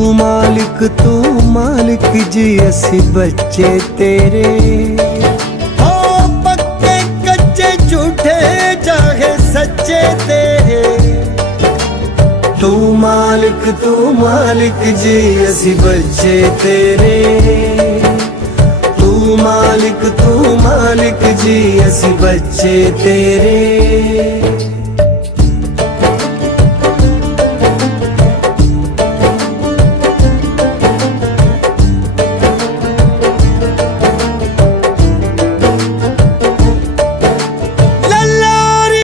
तू मालिक जी असी बच्चे तेरे। हो पक्के कच्चे झूठे चाहे सच्चे तेरे। तू मालिक जी असी बच्चे तेरे। तू मालिक जी असी बच्चे तेरे।